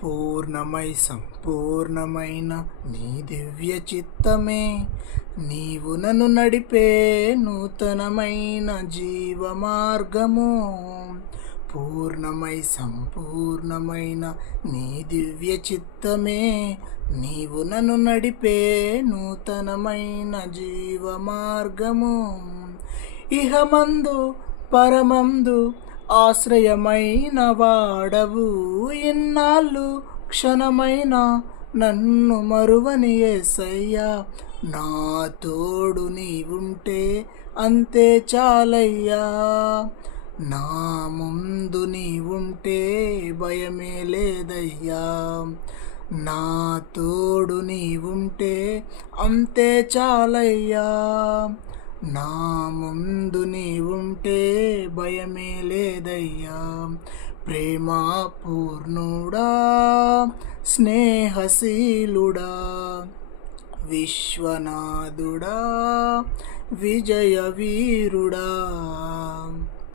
పూర్ణమై సంపూర్ణమైన నీ దివ్య చిత్తమే నీవు నన్ను నడిపే నూతనమైన జీవ మార్గము. పూర్ణమై సంపూర్ణమైన నీ దివ్య చిత్తమే నీవు నన్ను నడిపే నూతనమైన జీవ మార్గము. ఇహమందు పరమందు ఆశ్రయమైన వాడవు, ఇన్నాళ్ళు క్షణమైన నన్ను మరువని యేసయ్యా. నా తోడు నీవుంటే అంతే చాలయ్యా, నా ముందు నీవుంటే భయమే లేదయ్యా. నా తోడు నీవుంటే అంతే చాలయ్యా, నా ముందు నీవుంటే భయమే లేదయ్యా. ప్రేమ పూర్ణుడా, స్నేహశీలుడా, విశ్వనాథుడా, విజయ వీరుడా.